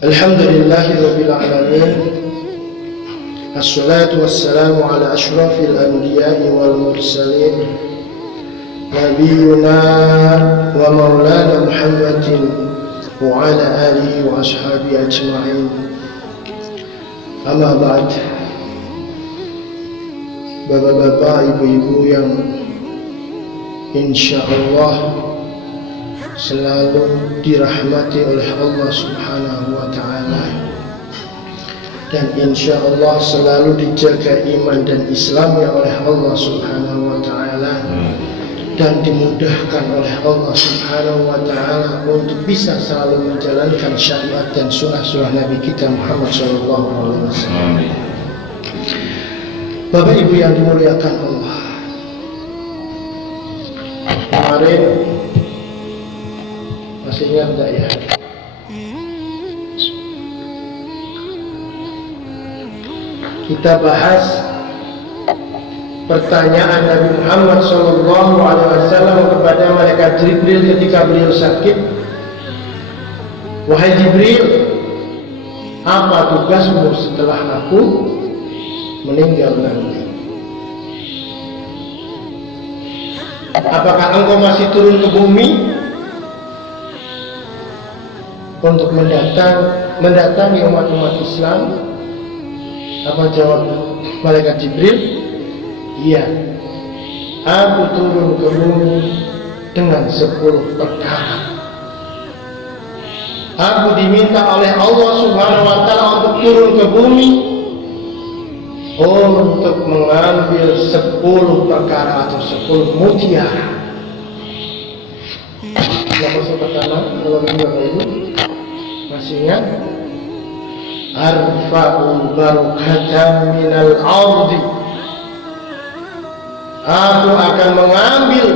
Alhamdulillahirabbil alamin. Assalatu wassalamu ala asyrafil anbiya'i wal mursalin Nabiyyuna wa maulana Muhammadin wa ala alihi wa ashabihi ajma'in. Amma ba'd. Bapak-bapak, ibu-ibu yang insyaallah selalu dirahmati oleh Allah Subhanahu wa ta'ala, dan insya Allah selalu dijaga iman dan Islamnya oleh Allah Subhanahu wa ta'ala, dan dimudahkan oleh Allah Subhanahu wa ta'ala untuk bisa selalu menjalankan syariat dan sunnah-sunnah Nabi kita Muhammad SAW. Bapak Ibu yang dimuliakan Allah, kemarin masih ingat tak ya? Kita bahas pertanyaan Nabi Muhammad SAW kepada malaikat Jibril ketika beliau sakit. Wahai Jibril, apa tugasmu setelah aku meninggal nanti? Apakah engkau masih turun ke bumi untuk mendatangi umat-umat Islam? Apa jawab malaikat Jibril? Iya, aku turun ke bumi dengan 10 perkara. Aku diminta oleh Allah Subhanahu wa ta'ala untuk turun ke bumi untuk mengambil 10 perkara atau 10 mutiara. Yang pertama, kalau Bapak Ibu masih ingat, arfa'u barakatan minal ardi, aku akan mengambil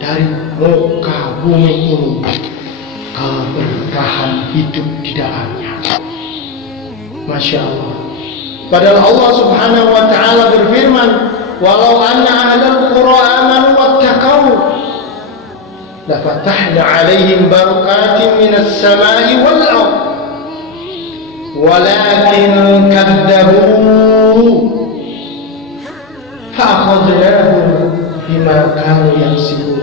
dari muka bumi ini keberkahan hidup di dalamnya. Masya Allah. Padahal Allah Subhanahu wa ta'ala berfirman, walau anna ahlal qura amanu wattaqau lafatahna alaihim barakatin minas samai wal ardh walakin kadzabu fa'akhadnahum bima kanu yaksibun.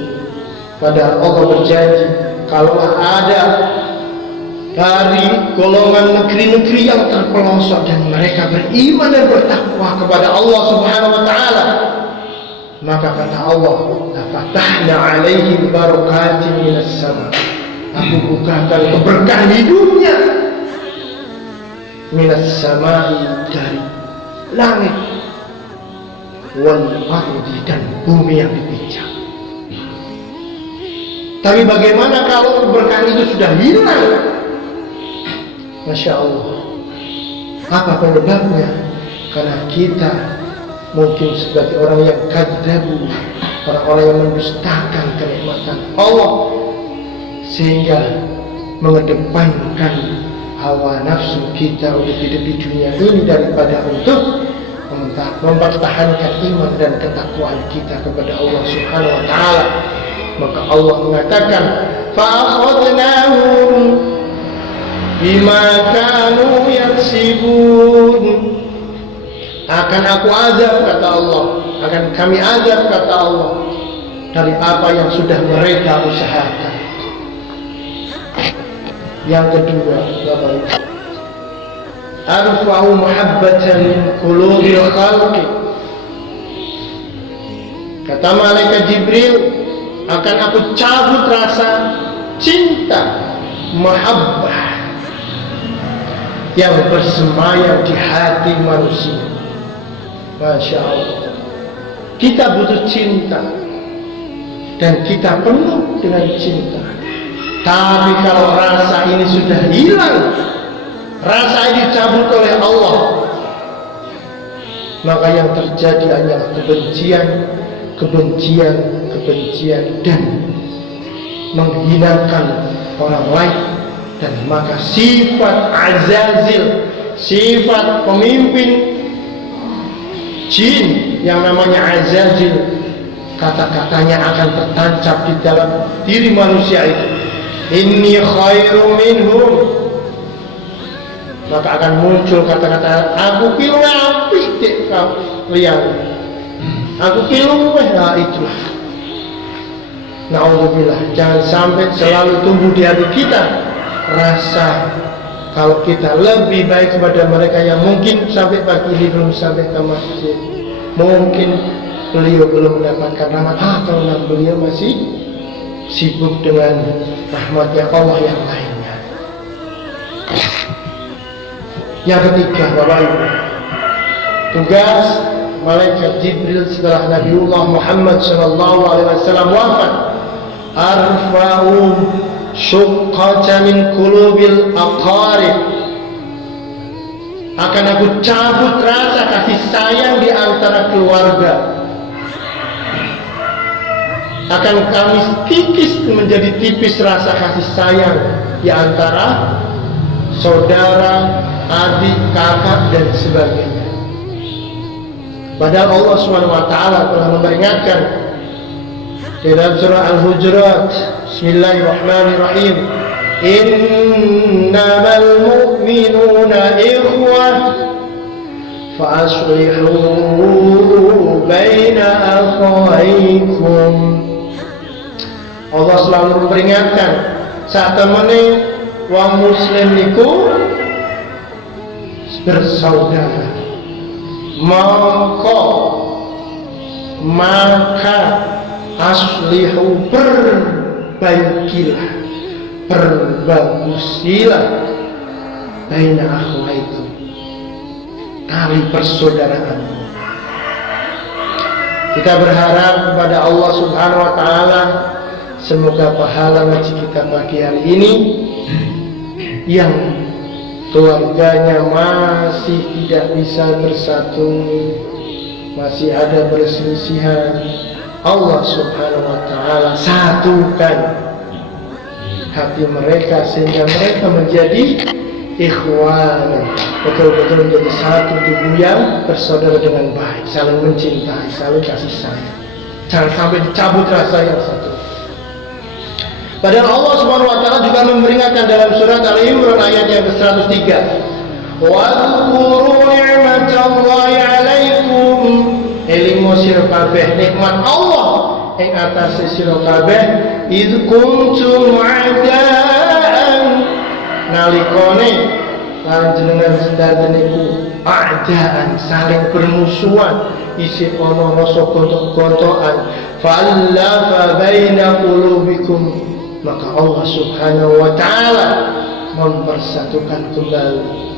Padahal Allah berjanji, kalau ada dari golongan negeri-negeri yang terpelosok dan mereka beriman dan bertakwa kepada Allah Subhanahu wa ta'ala, maka kata Allah, lafatahna alaihim barakatin minas sama, aku bukakan keberkahan hidupnya minas samai, dari langit, wal ardi, dan bumi yang dipijak. Tapi bagaimana kalau keberkahan itu sudah hilang? Masya Allah. Apa penyebabnya? Karena kita mungkin sebagai orang yang kadzabu, orang-orang yang mendustakan kenikmatan Allah, sehingga mengedepankan hawa nafsu kita untuk hidup di dunia ini daripada untuk mempertahankan iman dan ketakwaan kita kepada Allah Subhanahu wa ta'ala. Maka Allah mengatakan, fa'akhadnahum bima kanu yaksibun, akan aku azab, kata Allah, akan kami azab, kata Allah, dari apa yang sudah mereka usahakan. Yang kedua, Bapak Ibu, arfa'u muhabbatan min qulubil khalqi, kata malaikat Jibril, akan aku cabut rasa cinta, mahabbah yang bersemayam di hati manusia. Masya Allah. Kita butuh cinta dan kita penuh dengan cinta. Tapi kalau rasa ini sudah hilang, rasa ini dicabut oleh Allah, maka yang terjadi hanyalah kebencian, dan menghinakan orang lain. Dan maka sifat azazil, sifat pemimpin jin yang namanya azazil, kata-katanya akan tertancap di dalam diri manusia itu. Inni khairu minhum, maka akan muncul kata-kata aku pilu apik dek kalian, aku pilu itulah. Na'udzubillah, jangan sampai selalu tumbuh di hati kita rasa kalau kita lebih baik kepada mereka yang mungkin sampai pagi ini belum sampai ke masjid, mungkin beliau belum mendapatkan rahmat, karena beliau masih sibuk dengan rahmatnya Allah yang lainnya. Yang ketiga, Bapak Ibu, tugas malaikat Jibril setelah Nabiullah Muhammad SAW wafat, arfa'u syuqqata min qulubil aqarib, akan aku cabut rasa kasih sayang di antara keluarga, akan kami kikis menjadi tipis rasa kasih sayang di antara saudara, adik, kakak dan sebagainya. Padahal Allah SWT telah memperingatkan dalam surah Al-Hujurat, Bismillahirrahmanirrahim, innamal mu'minuna ikhwah fa aslihu baina akhawaykum. Allah selalu memperingatkan saat temene wong muslim niku bersaudara, maka aslihu, perbaikilah, perbagusilah baina akhwaikum, tali persaudaraan. Kita berharap kepada Allah Subhanahu wa taala, semoga pahala ngaji kita pagi hari ini yang keluarganya masih tidak bisa bersatu, masih ada perselisihan, Allah Subhanahu wa taala satukan hati mereka sehingga mereka menjadi ikhwan, betul-betul menjadi satu tubuh yang bersaudara dengan baik, saling mencintai, saling kasih sayang. Jangan sampai dicabut rasa yang satu. Padahal Allah Subhanahu wa taala juga memperingatkan dalam surat Al-Imran ayat yang ke-103. Wadhkuru ni'matallahi 'alaikum, elingo sira kabeh nikmat Allah ing atase sira kabeh, id kuntum a'daan, nalikane panjenengan sedaten niku a'daan, saling bermusuhan, isih ana rasa gontok-gontokan, fa'allafa baina qulubikum, maka Allah Subhanahu wa taala mempersatukan kembali.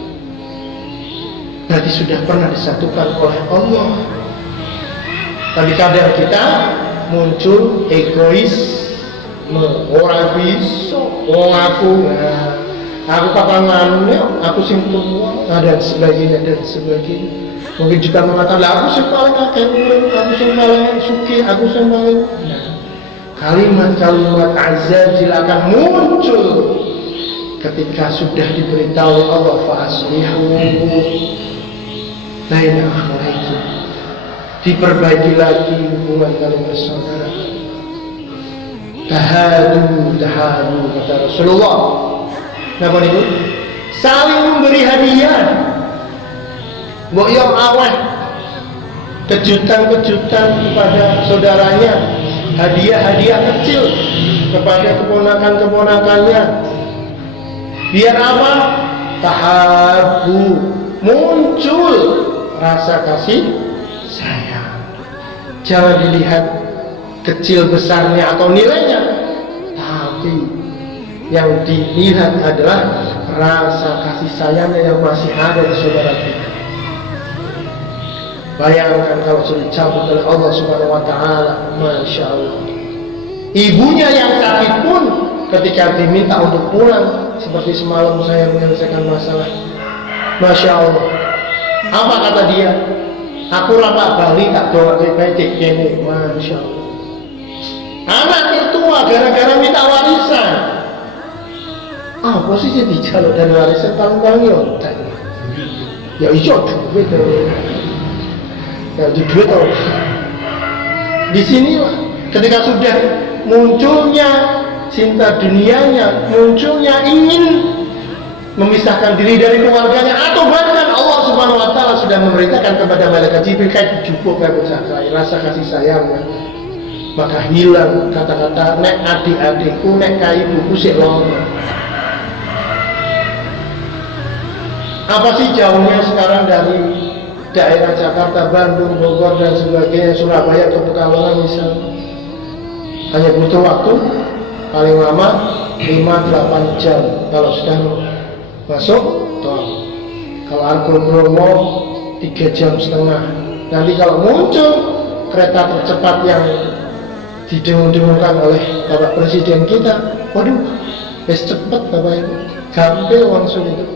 Berarti sudah pernah disatukan oleh Allah. Tapi kadang kita muncul egois, orang bisa, aku pakangannya, aku sing tua, dan sebagainya dan sebagainya. Mungkin juga mengatakan, aku sing paling akeh, aku sing paling suki, aku sing paling. Kalimat-kalimat azajil akan muncul ketika sudah diberitahu Allah fa'aslihu baina akhawaykum, diperbaiki lagi hubungan kalian bersaudara. Tahadu kata Rasulullah. Napa niku? Saling memberi hadiah. Mbok yo aweh kejutan-kejutan kepada saudaranya, hadiah-hadiah kecil kepada keponakan-keponakannya. Biar apa? Tahabu, muncul rasa kasih sayang. Jangan dilihat kecil besarnya atau nilainya, tapi yang dilihat adalah rasa kasih sayangnya yang masih ada di saudara kita. Bayangkan kalau sudah dicabut oleh Allah Subhanahu wa taala, Masya Allah. Ibunya yang sakit pun ketika diminta untuk pulang, seperti semalam saya menyelesaikan masalah, Masya Allah, apa kata dia? Aku rapat Bali tak bawa baik ini, Masya Allah. Anaknya tua gara-gara minta warisan. Posisi dijaluk dan warisan paling-paling yontan. Ya iya duit ya duit tau. Di sini ketika sudah munculnya cinta dunianya, munculnya ingin memisahkan diri dari keluarganya, atau bahkan Allah Subhanahu wa taala sudah memerintahkan kepada malaikat Jibril kayak jupuk kayak rasa kasih sayang, maka hilang kata-kata nek adik-adikku nek kai ibuku sik lono. Apa sih jauhnya sekarang dari daerah Jakarta, Bandung, Bogor dan sebagainya, Surabaya ke Pekalongan misalnya? Hanya butuh waktu paling lama 5-8 jam kalau sudah masuk tol. Kalau Argo Bromo 3,5 jam. Nanti kalau muncul kereta tercepat yang didengung-dengungkan oleh Bapak Presiden kita, waduh, wes cepet Bapak Ibu, gampil langsung itu.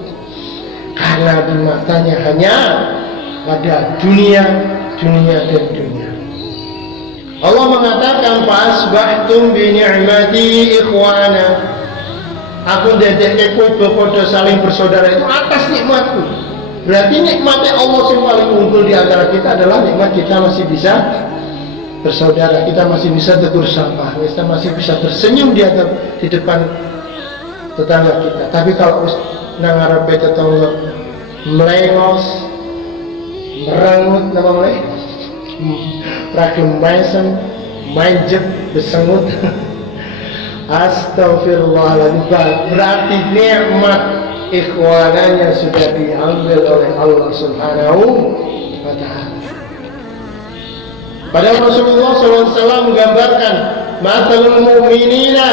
Karena di matanya hanya pada dunia dan dunia. Allah mengatakan fasbahtum bi ni'mati ikhwana. Aku ndadekake kowe padha saling bersaudara itu atas nikmatku. Berarti nikmatnya Allah yang paling unggul di antara kita adalah nikmat kita masih bisa bersaudara, kita masih bisa tegur sapa, kita masih bisa tersenyum di depan tetangga kita. Tapi kalau nang ngarepe tetangga melengos, merengut nama mulai ragam maisen, manjep, besengut. Astagfirullahaladzim, berarti nikmat ikhwananya sudah diambil oleh Allah Subhanahu wa ta'ala. Padahal Rasulullah SAW menggambarkan matalul mu'minina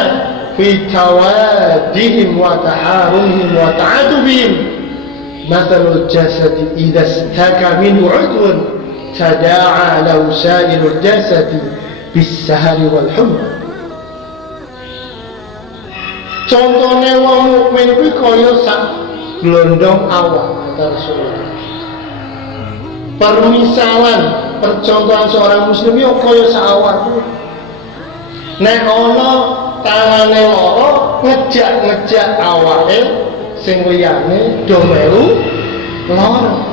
fi tawadihim wa taharumhim wa ta'atubihim matalul jasadi idha staka minhu udwun tada'a lahu sa'irul jasadi bis-sahari wal humma. Contohnya wong mukmin kuwi kaya sak glondong awak, kata Rasulullah. Permisalan, percontohan seorang muslim yo kaya sak awak kuwi. Nek ana tangane loro ngejak-ngejak awake sing liyane do melu lara.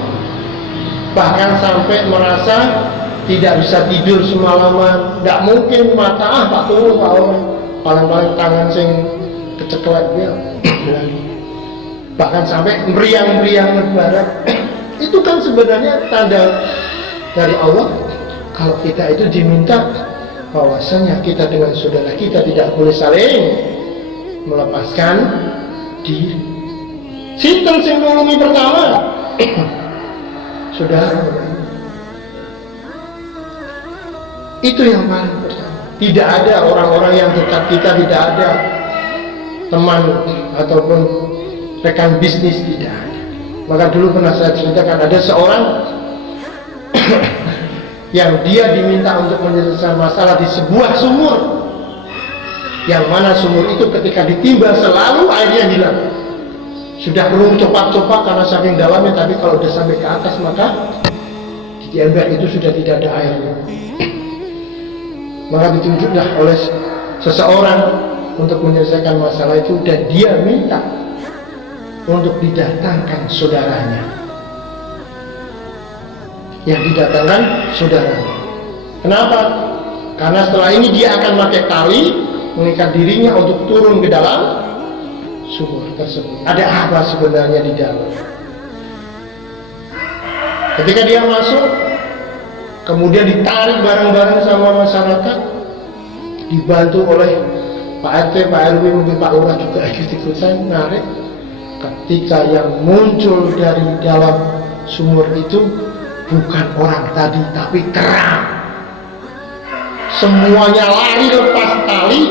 Bahkan sampai merasa tidak bisa tidur semalaman, tidak mungkin mata tak turu paling-paling tangan sing keceklek dia. Bahkan sampai meriang-meriang lebaran. Itu kan sebenarnya tanda dari Allah kalau kita itu diminta bahwasanya kita dengan saudara kita tidak boleh saling melepaskan diri. Sinten sing nulungi pertama? Saudara. Itu yang paling pertama. Tidak ada orang-orang yang dekat kita, tidak ada teman ataupun rekan bisnis, tidak ada. Maka dulu pernah saya ceritakan ada seorang yang dia diminta untuk menyelesaikan masalah di sebuah sumur, yang mana sumur itu ketika ditimba selalu airnya hilang. Sudah belum copak-copak karena saking dalamnya, tapi kalau sudah sampai ke atas maka di ember itu sudah tidak ada airnya. Maka ditunjuklah oleh seseorang untuk menyelesaikan masalah itu, dan dia minta untuk didatangkan saudaranya. Yang didatangkan saudaranya. Kenapa? Karena setelah ini dia akan pakai tali mengikat dirinya untuk turun ke dalam sumur tersebut. Ada apa sebenarnya di dalam? Ketika dia masuk, kemudian ditarik bareng-bareng sama masyarakat, dibantu oleh Pak RT, Pak RW, mungkin Pak Lurah juga ikut-ikutan narik. Ketika yang muncul dari dalam sumur itu bukan orang tadi, tapi kerang. Semuanya lari lepas tali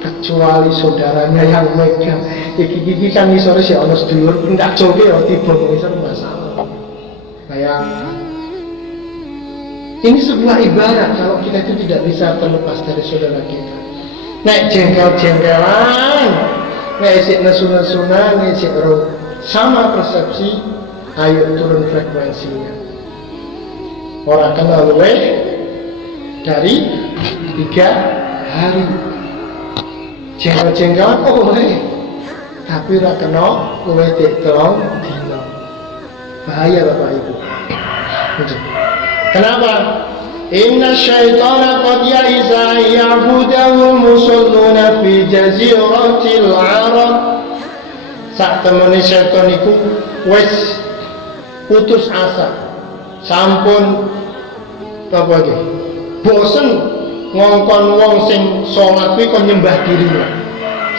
kecuali saudaranya yang megang. Iki kan isore sih ono sedulur enggak joge ya tiba misal masalah. Bayangkan. Ini sebuah ibarat kalau kita itu tidak bisa terlepas dari saudara kita. Nek jengkel-jengkelan, nek isik nesu-nesunan, nek isik sama persepsi, ayo turun frekuensinya. Orang kenal luweh dari 3 hari. Jengkel-jengkelan boleh, tapi ora kena luweh tek 3 dina. Bahaya Bapak Ibu. Kenapa? Inna syaitana qad ya'isa ya'budahu musalluna fi jaziratil Arab. sak temene setan iku wis putus asa, sampun apa iki? Bosen ngongkon wong sing salat kuwi kon nyembah diri.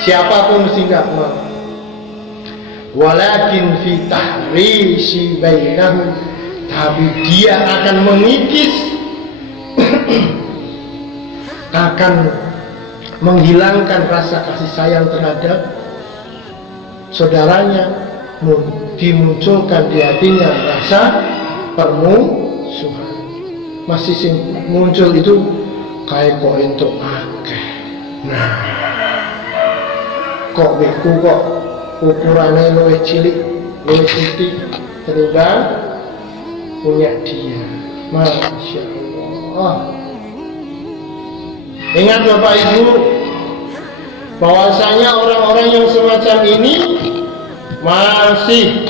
Siapapun mesti gak mau. Walakin fi tahrisi bainahum, tapi dia akan mengikis akan menghilangkan rasa kasih sayang terhadap saudaranya, dimunculkan di hatinya rasa permusuhan. Masih sing muncul itu kayak kok entuk akeh. Nah, kok beku kok ukurannya luwih cilik, luwih titik tenimbang punya dia. Masya Allah. Ingat Bapak Ibu, bahwasanya orang-orang yang semacam ini masih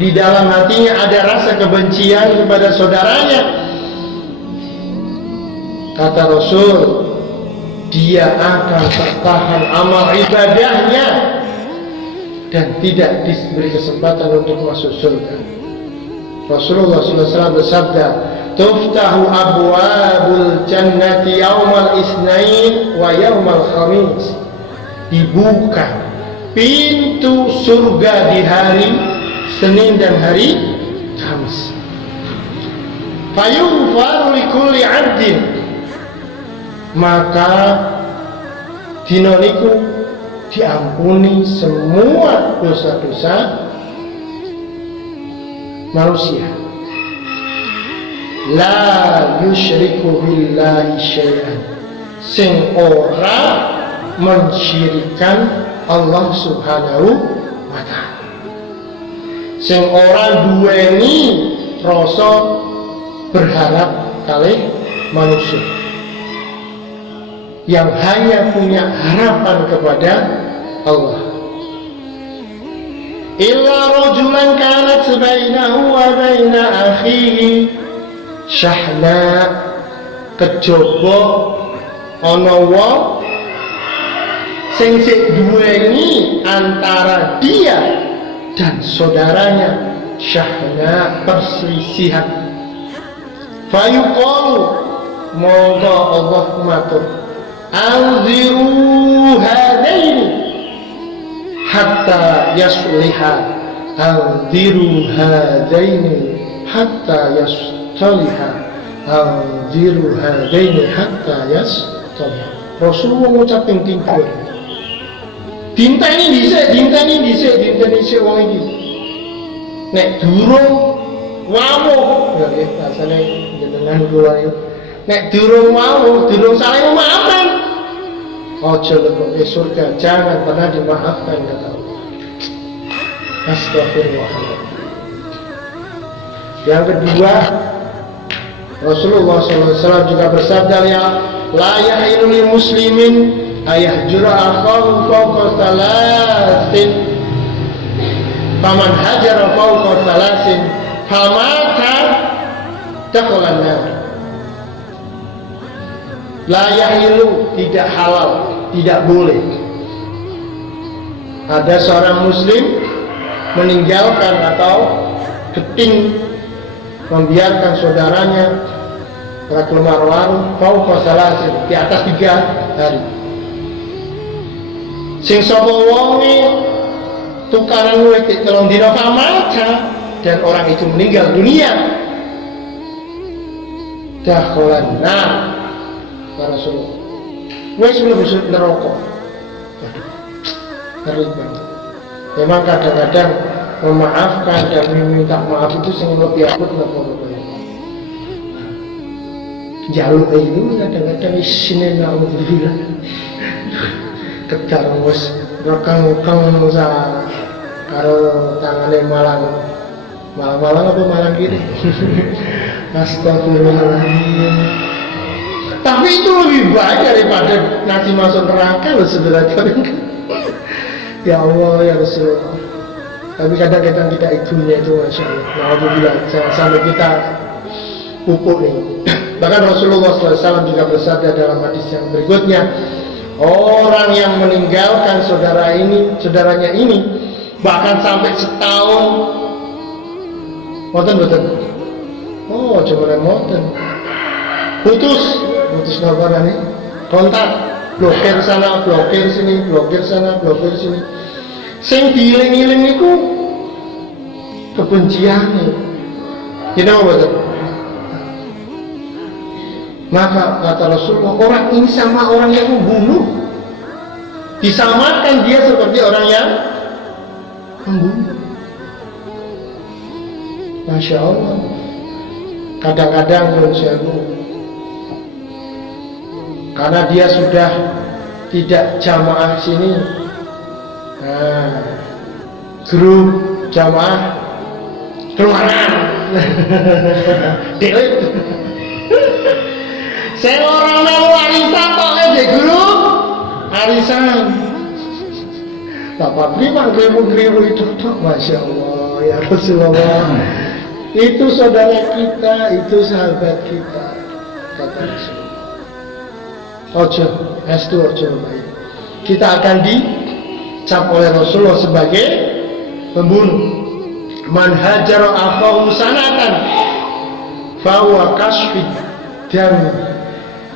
di dalam hatinya ada rasa kebencian kepada saudaranya. Kata Rasul, dia akan tertahan amal ibadahnya dan tidak diberi kesempatan untuk masuk surga. Rasulullah SAW bersabda, "Tuftahu abwabul jannati yaumal isnain wa yaumal khamis." Dibuka pintu surga di hari Senin dan hari Kamis. Fayughfaru likulli 'abdin, maka dina niku diampuni semua dosa-dosa manusia. La yusyriku billahi syai'an, sing ora mensyirikan Allah Subhanahu wa ta'ala, sing ora duweni rasa berharap kali manusia, yang hanya punya harapan kepada Allah. Illa rajulan kanat bainahu wa baina akhihi syahna, kejaba ana wong sing sik duweni antara dia dan saudaranya syahna, perselisihan. Fayuqalu, monggo Allah matur, anziru hadaini hatta yasliha, anziru hadaini hatta yasliha, anziru hadaini hatta yasliha. Rasulullah ngucap ping 3. Dinteni dhisik wong iki. Nek durung wawuh, ya nggih asale jenengan kula iki. Nek durung wawuh, durung saling memaafkan, ojo legoke surga jangan pernah dimaafkan kata Allah. Astagfirullah. Yang kedua, Rasulullah SAW juga bersabda, ya la yahilu lil muslimin ayahjura akhahu fawqa thalathin, faman hajara fawqa thalathin famata dakhala an-nar. La yahilu, tidak halal, tidak boleh ada seorang muslim meninggalkan atau geting membiarkan saudaranya keluar warung fawqa thalathin, di atas 3 hari. Sing sapa wonge tukaran luwih 3 dina famata, dan orang itu meninggal dunia, dakhalan nar. Rasulullah, wes belum bisa neraka. Ngeri banget. Memang kadang-kadang memaafkan dan meminta maaf itu sing lebih akut napa-napa. Jaluk itu kadang-kadang isine naudzubillah. Kejar wes rekang-rekang sa karo tangane malang apa malang kiri. Astagfirullahaladzim. Tapi itu lebih baik daripada nanti masuk neraka loh sebenarnya. Ya Allah ya Rasulullah. Tapi kadang-kadang kita itunya itu Masya Allah. Alhamdulillah, jangan sampai kita pupuk nih. Bahkan Rasulullah SAW juga bersabda dalam hadis yang berikutnya, orang yang meninggalkan saudaranya ini bahkan sampai setahun. Mboten. Oh, coba mboten. Putus ngapain nih? Kontak, blokir sana, blokir sini, blokir sana, blokir sini. Sing diiling-iling niku kebenciane. Tidak mboten. Maka kata Rasulullah, orang ini sama orang yang membunuh, disamakan dia seperti orang yang membunuh. Masya Allah. Kadang-kadang karena dia sudah tidak jamaah sini, grup jamaah keluaran delete. Saya orang melu arisan kok di grup arisan. Bapak terima krimu itu tuh, Masya Allah ya Rasulullah. Itu saudara kita, itu sahabat kita, kata Rasulullah. Ojo baik. Kita akan dicap oleh Rasulullah sebagai pembunuh. Man hajara akhahu sanatan fa huwa kasfid dam.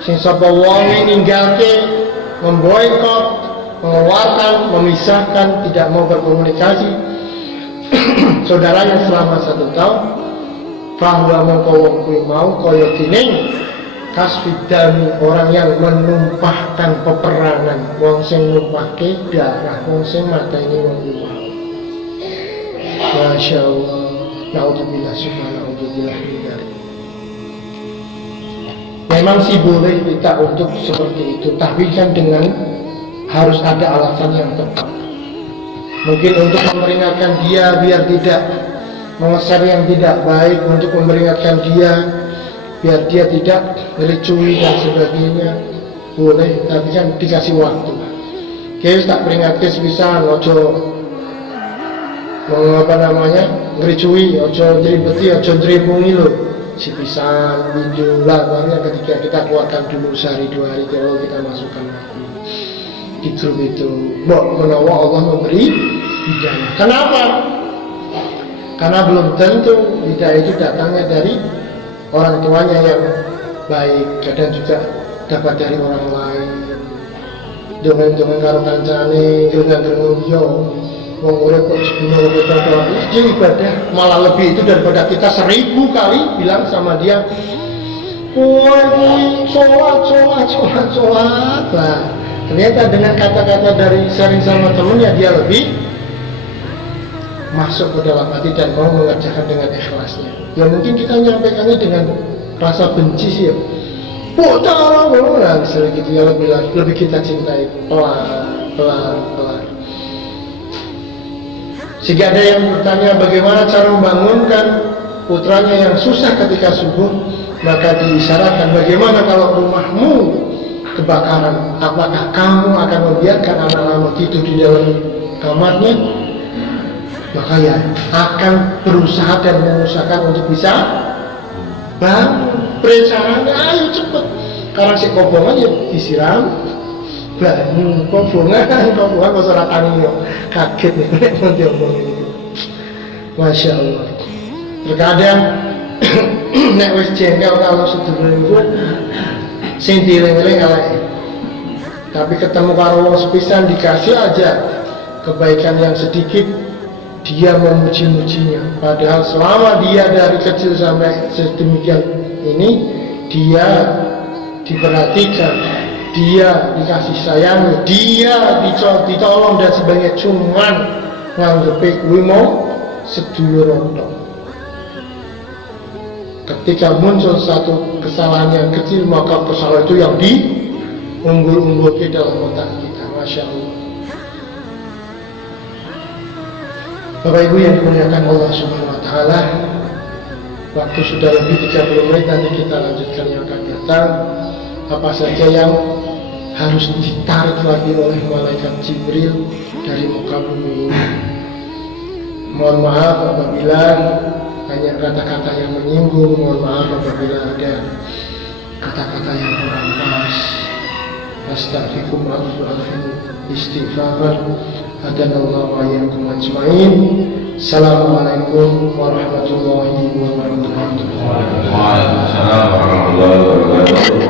Sing sapa wong ninggalke, memboikot, mengeluarkan, memisahkan, tidak mau berkomunikasi saudaranya selama 1 tahun, bahwa mengko wong kuwi mau kaya dene kasfidami, orang yang menumpahkan peperangan, wong sing numpahke darah, wong sing mateni wong liya. Masya Allah. Naudzubillah subhanallah. Memang sih boleh kita untuk seperti itu, tapi kan dengan harus ada alasan yang tepat. Mungkin untuk memperingatkan dia biar tidak mengeser yang tidak baik, untuk memperingatkan dia biar dia tidak ngericui dan sebagainya, boleh, tapi kan dikasih waktu. Guys, tak peringatkan sebisa ojo ngericui, ojo jeribeti, ojo jerimungi lo si pisan minggu lah, makanya ketika kita keluarkan dulu sehari 2 hari, kalau kita masukkan lagi gitu. Menawa Allah memberi hidayah. Kenapa? Karena belum tentu hidayah itu datangnya dari orang tuanya yang baik, kadang juga dapat dari orang lain. Jangan karo kancane, jangan yo wong urip kok sebelum kita ibadah malah lebih itu daripada kita 1000 kali bilang sama dia, woi sholat. Nah, ternyata dengan kata-kata dari sharing sama temennya, dia lebih masuk ke dalam hati dan mau mengerjakan dengan ikhlasnya. Ya mungkin kita menyampaikannya dengan rasa benci sih ya, bocah orang misalnya gitu ya, lebih kita cintai pelan. Sehingga ada yang bertanya bagaimana cara membangunkan putranya yang susah ketika subuh, maka diisyaratkan bagaimana kalau rumahmu kebakaran, apakah kamu akan membiarkan anak-anakmu tidur di dalam kamarnya? Maka ya akan berusaha dan mengusahakan untuk bisa bangun. Perencanaannya ayo cepet, karena si kobongan ya disiram bangun, kobongan kosoran tani kaget nih nanti omong ini. Masya Allah. Terkadang nek wis jengkel kalau sedulur itu sing dieling-eling elek, tapi ketemu karo wong sepisan dikasih aja kebaikan yang sedikit, dia memuji-mujinya. Padahal selama dia dari kecil sampai sedemikian ini, dia diperhatikan, dia dikasih sayang, dia ditolong dan sebagainya, cuman nganggepe kuwi mau sedulur rontok. Ketika muncul satu kesalahan yang kecil, maka kesalahan itu yang diunggul-unggulkan dalam otak kita. Masya Allah. Bapak Ibu yang dimuliakan Allah Subhanahu wa Ta'ala, waktu sudah lebih 30 menit, nanti kita lanjutkan yang akan datang. Apa saja yang harus ditarik lagi oleh malaikat Jibril dari muka bumi ini. Mohon maaf apabila banyak kata-kata yang menyinggung, mohon maaf apabila ada kata-kata yang kurang pas. Astaghfirullahaladzim, istighfar. hadanallahu wa iyyakum ajmain. Assalamualaikum warahmatullahi wabarakatuh. Waalaikumsalam warahmatullahi wabarakatuh.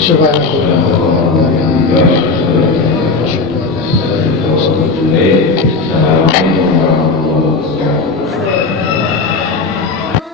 Subhanallah.